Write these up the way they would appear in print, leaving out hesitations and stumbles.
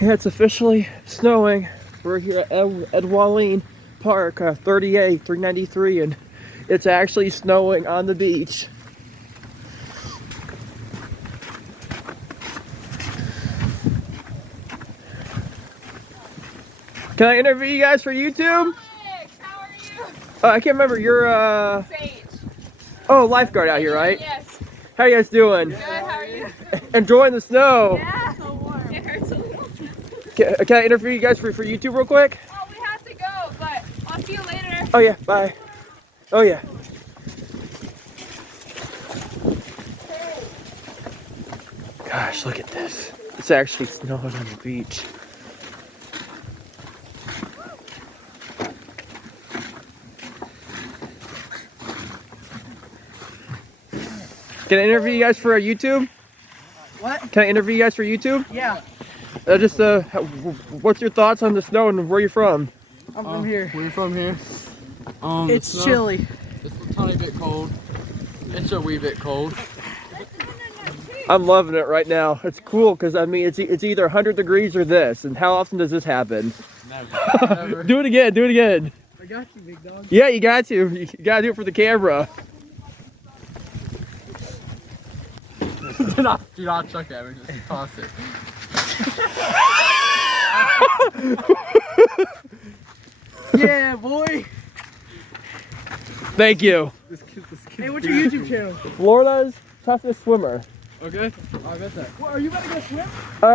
Yeah, it's officially snowing. We're here at Edwalline Park, 38, 393, and it's actually snowing on the beach. Can I interview you guys for YouTube? Alex, how are you? Oh, I can't remember. You're, Sage. oh, lifeguard out here, right? Yes. How you guys doing? Good, how are you? Enjoying the snow. Yeah. So warm. It hurts a little. Can I interview you guys for YouTube real quick? Oh, we have to go, but I'll see you later. Oh, yeah, bye. Oh, yeah. Gosh, look at this. It's actually snowing on the beach. Can I interview you guys for a YouTube? What? Can I interview you guys for YouTube? Yeah, What's your thoughts on the snow and where you from? I'm from here. We're from here. It's the snow, chilly. It's a tiny bit cold. It's a wee bit cold. I'm loving it right now. It's cool because I mean it's either 100 degrees or this. And how often does this happen? Never. Never. Do it again. Do it again. I got you, big dog. Yeah, you got to. You got to do it for the camera. do not chuck at me. Just toss it. Yeah, boy. Thank you. Hey, what's your YouTube channel? Florida's toughest swimmer. Okay. I bet that. What, are you about to go swim?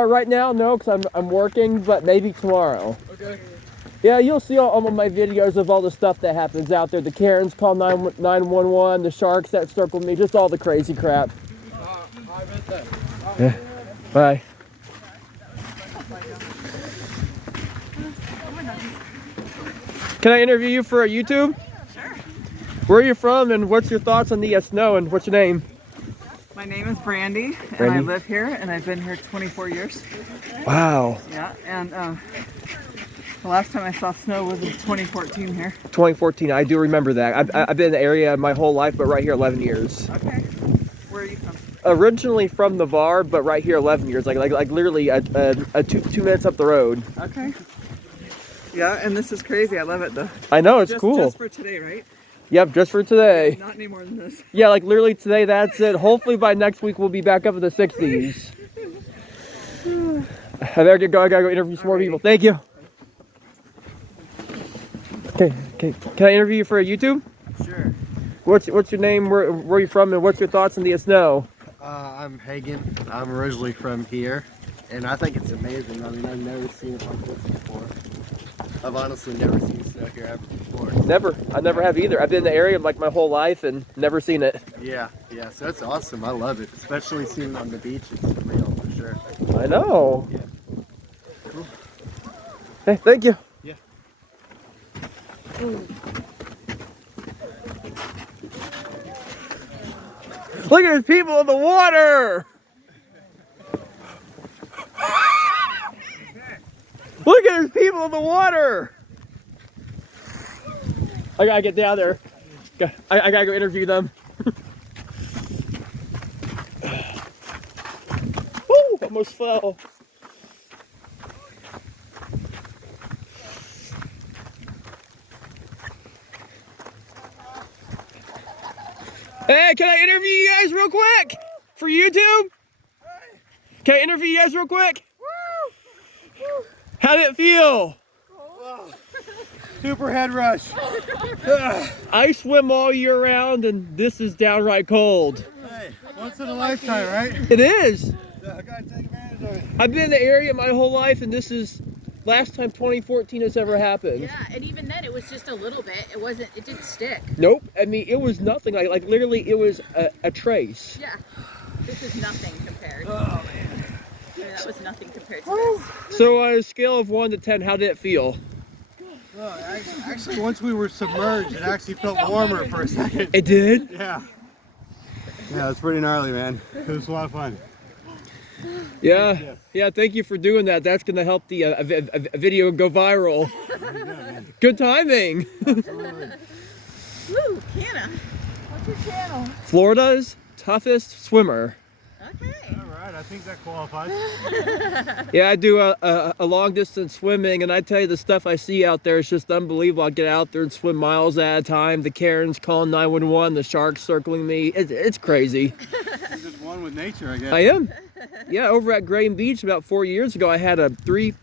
Right now, no, because I'm working, but maybe tomorrow. Okay. Yeah, you'll see all of my videos of all the stuff that happens out there. The Karens call 911, the sharks that circle me, just all the crazy crap. I bet that. Yeah. Bye. Can I interview you for a YouTube? Sure. Where are you from and what's your thoughts on the snow and what's your name? My name is Brandy, and Brandy. I live here, and I've been here 24 years. Wow. Yeah, and the last time I saw snow was in 2014 here. 2014, I do remember that. I've been in the area my whole life, but right here 11 years. Okay. Where are you from? Originally from Navarre, but right here 11 years, like literally two minutes up the road. Okay. Yeah, and this is crazy. I love it though. I know, it's just, cool. Just for today, right? Yep, just for today. Not any more than this. Yeah, like literally today, that's it. Hopefully by next week we'll be back up in the 60s. I gotta go interview some more people. Thank you. Okay. Can I interview you for a YouTube? Sure. What's your name? Where are you from? And what's your thoughts on the snow? I'm Hagen. I'm originally from here, and I think it's amazing. I mean, I've never seen it like this before. I've honestly never seen snow here ever before. Never. I never have either. I've been in the area like my whole life and never seen it. Yeah, so it's awesome. I love it, especially seeing it on the beach. It's surreal for sure. I know. Yeah. Hey, thank you. Yeah. Look at these people in the water. Look at these people in the water. I gotta get down there. I gotta go interview them. Woo, almost fell. Hey, can I interview you guys real quick? For YouTube? Can I interview you guys real quick? How did it feel? Super head rush. I swim all year round and this is downright cold. Hey, once in a lifetime, right? It is. I gotta take advantage of it. I've been in the area my whole life and this is last time 2014 has ever happened. Yeah, and even then it was just a little bit. It didn't stick. Nope. I mean, it was nothing. Like literally it was a trace. Yeah. This is nothing compared. Oh, man. That was nothing compared to this. So on a scale of 1 to 10, how did it feel? Well, actually, once we were submerged, it actually felt warmer for a second. It did? Yeah. Yeah, it's pretty gnarly, man. It was a lot of fun. Yeah. Yeah, thank you for doing that. That's going to help the video go viral. Good timing. Woo, Canna. What's your channel? Florida's toughest swimmer. Okay. All right. right, I think that qualifies. Yeah, I do a long distance swimming, and I tell you, the stuff I see out there is just unbelievable. I get out there and swim miles at a time. The Karens calling 911, the sharks circling me. It's crazy. You're just one with nature, I guess. I am. Yeah, over at Graham Beach about 4 years ago, I had three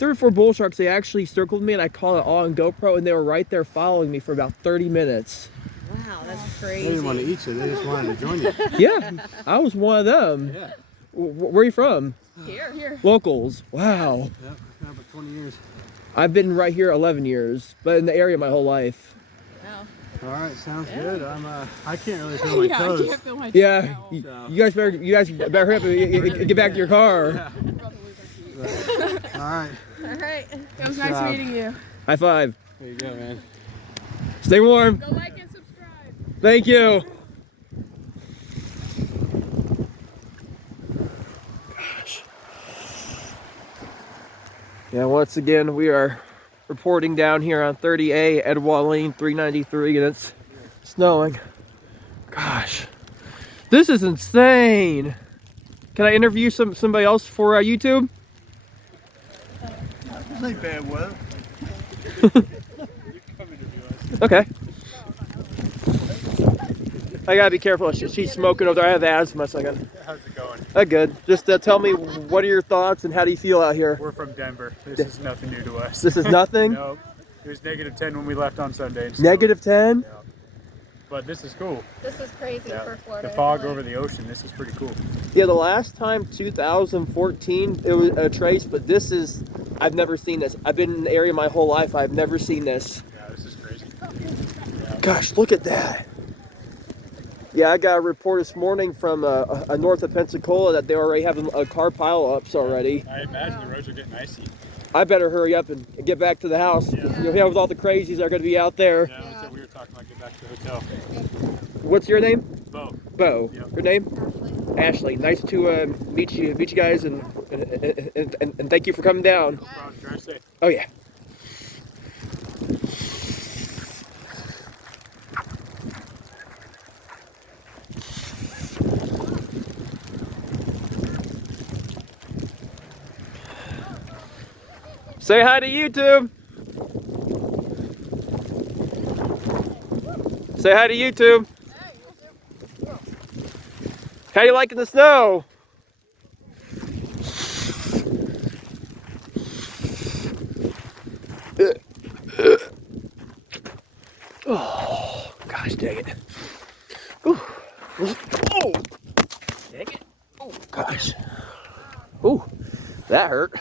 or four bull sharks. They actually circled me, and I caught it all on GoPro, and they were right there following me for about 30 minutes. Wow, that's They didn't want to crazy. eat you, they just wanted to join you. Yeah, I was one of them. Yeah. Where are you from? Here. Locals. Wow. Yep, about 20 years. I've been right here 11 years, but in the area my whole life. Wow. All right, sounds good. I can't really feel my toes. Yeah, you guys better hurry up and get back to your car. All right, All right. It was Good nice job. meeting you. High five. there you go, man. Stay warm. Go like and subscribe. Thank you. Gosh. Yeah, once again, we are reporting down here on 30A, Ed Walleen 393, and it's snowing. Gosh. This is insane. Can I interview somebody else for YouTube? This ain't bad weather. Okay. I gotta be careful. She's smoking over there. I have asthma, so I gotta. How's it going? Good. Just tell me, what are your thoughts and how do you feel out here? We're from Denver. This is nothing new to us. This is nothing. Nope. It was -10 when we left on Sunday. so- -10. Yeah. But this is cool. This is crazy Yeah. for Florida. The fog over the ocean. This is pretty cool. Yeah, the last time 2014 it was a trace, but this is I've never seen this. I've been in the area my whole life. I've never seen this. Yeah, this is crazy. Gosh, look at that. Yeah, I got a report this morning from north of Pensacola that they already have car pile-ups already. I imagine the roads are getting icy. I better hurry up and get back to the house. Yeah. You know, with all the crazies that are going to be out there. Yeah, that's what we were talking about. Get back to the hotel. What's your name? Bo. Bo. Yep. Your name? Ashley. Nice to meet you guys, and thank you for coming down. No problem. Drive safe. Oh yeah. Say hi to YouTube. Say hi to YouTube. How you liking the snow? Oh, gosh dang it. Ooh. Oh, dang it. Oh, gosh. Ooh, that hurt.